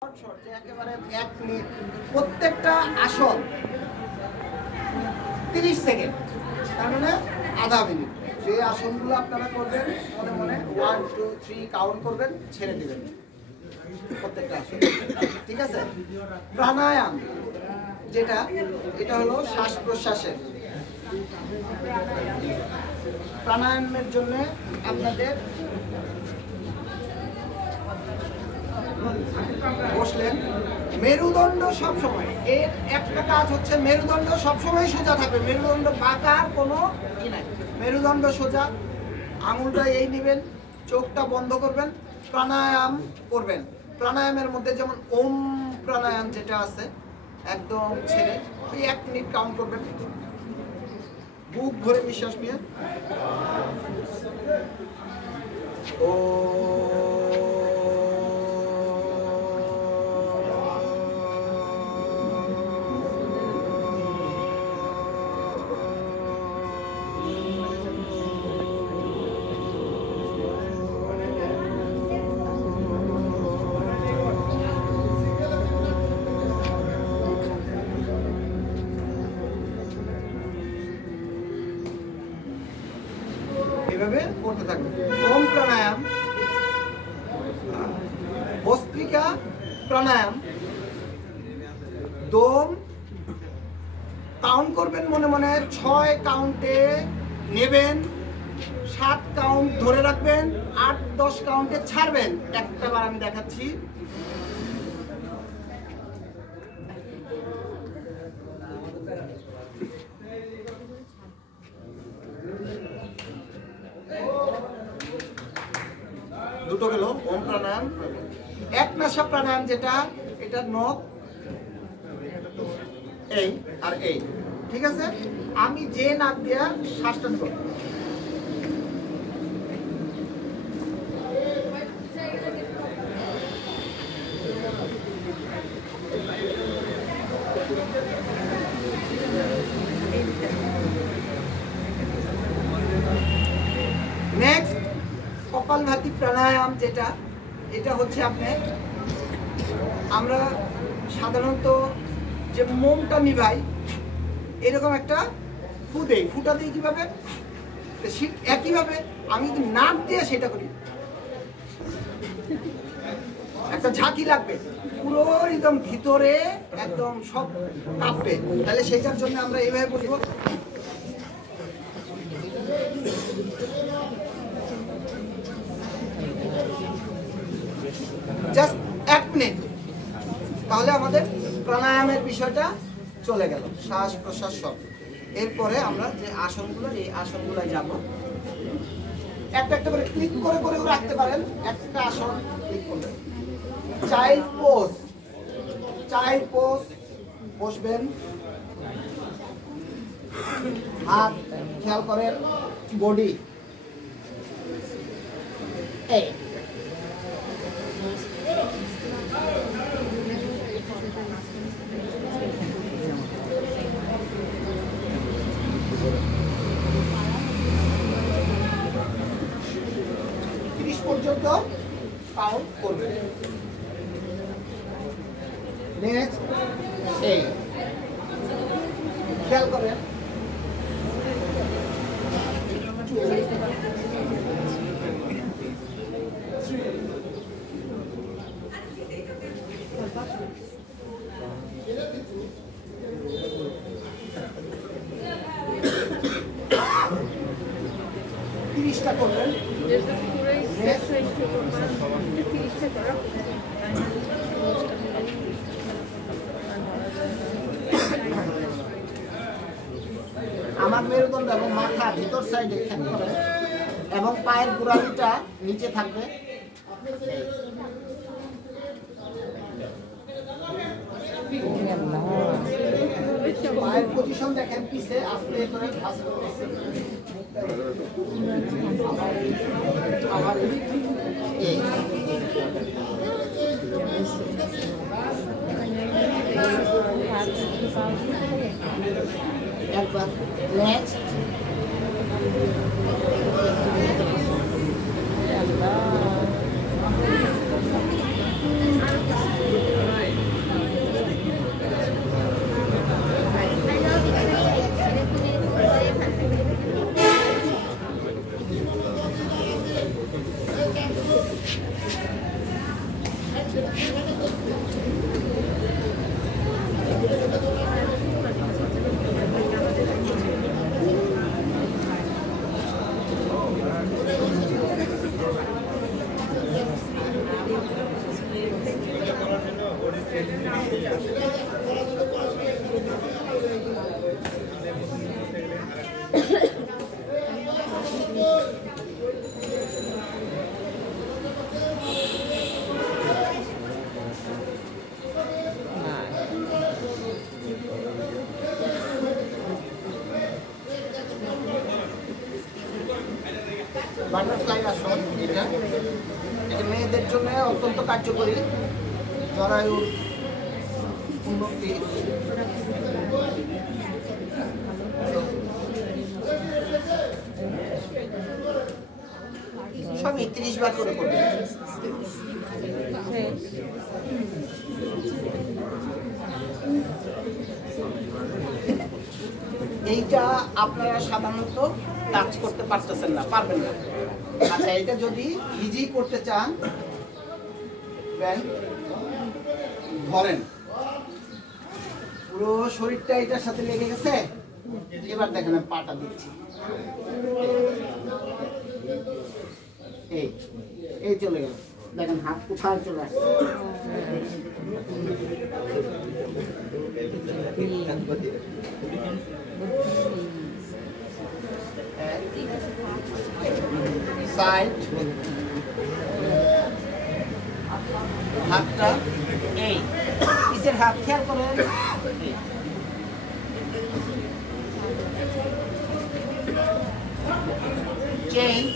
একেবারে 1 মিনিট প্রত্যেকটা আসন 30 সেকেন্ড, তার মানে আধা মিনিট। যে আসনগুলো আপনারা করবেন মনে মনে 1 2 3 কাউন্ট করবেন, ছেড়ে দিবেন প্রত্যেকটা আসন, ঠিক আছে? প্রাণায়াম যেটা, এটা হলো শ্বাস প্রশ্বাসের। প্রাণায়ামের জন্য আপনাদের বসলেন, মেরুদণ্ড সবসময়, এর একটা কাজ হচ্ছে মেরুদণ্ড সবসময় সোজা থাকবে, মেরুদণ্ড বাঁকার কোনো ই নাই। মেরুদণ্ড সোজা, আঙুলটা এই নেবেন, চোখটা বন্ধ করবেন, প্রাণায়াম করবেন। প্রাণায়ামের মধ্যে যেমন ওম প্রাণায়াম যেটা আছে, একদম ছেড়ে ওই 1 মিনিট কাউন্ট করবেন, বুক ভরে নিঃশ্বাস নিয়ে ও এভাবে করতে থাকবে। ওম প্রাণায়াম, ভস্ত্রিকা প্রাণায়াম, দম কাউন্ট করবেন মনে মনে, 6 কাউন্টে নেবেন, 7 কাউন্ট ধরে রাখবেন, 8-10 কাউন্টে ছাড়বেন। একটা বার আমি দেখাচ্ছি। দুটো গেল ওম প্রাণায়াম। এক নাসা প্রাণায়াম যেটা, এটা নখ এই আর এই, ঠিক আছে? আমি যে নাক দিয়া শ্বাসটা নেব, নেক্সট কপালভাতি প্রাণায়াম যেটা, এটা হচ্ছে আপনি, আমরা সাধারণত যে মোমটা নিভাই এরকম একটা ফু দেই, ফুটা দিই কিভাবে, একইভাবে আমি যদি নাক দিয়ে সেটা করি, একটা ঝাঁকি লাগবে, পুরো একদম ভিতরে একদম সব কাঁপবে। তাহলে সেটার জন্য আমরা এইভাবে বলবো, জাস্ট 1 মিনিট। তাহলে আমাদের প্রাণায়ামের বিষয়টা চলে গেল, শ্বাস প্রশ্বাস সব। এরপরে আমরা যে আসনগুলো, এই আসনগুলোয় যাব, একটা একটা করে ক্লিক করে করে রাখতে পারেন। একটা আসন ক্লিক করবেন, চাইল্ড পোজ, চাইল্ড পোজ বসবেন, হাত খেয়াল করেন, বডি এই, পর্যন্ত কাউন্ট করবেন। নেক্সট এই, খেয়াল করেন, তিরিশটা করবেন। আমার মেরুদণ্ড এবং মাথা ভিতর সাইডে থাকবে এবং পায়ের গোড়ালিটা নিচে থাকবে। পায়ের পজিশন দেখেন, পিছে আস্তে করে ভাঁজ করতেছে, আবার এই একবার নেক্সট বাটারফ্লাই আসন এটা মেয়েদের জন্য অত্যন্ত কার্যকরী, জরায়ুর উন্নতি। সবই 30 বার করে করবেন। এইটা আপনারা সাধারণত টাচ করতে পারতেছেন না, পারবেন না। আচ্ছা, এটা যদি ইজি করতে চান, ধরেন পুরো শরীরটা এটার সাথে লেগে গেছে। এবার দেখেন আমি পাটা দিচ্ছি, এই চলে গেল। দেখেন হাত কোথায় চলে আসছে। সাইড হাতটা এই পিছের হাত খেয়াল করেন। চেঞ্জ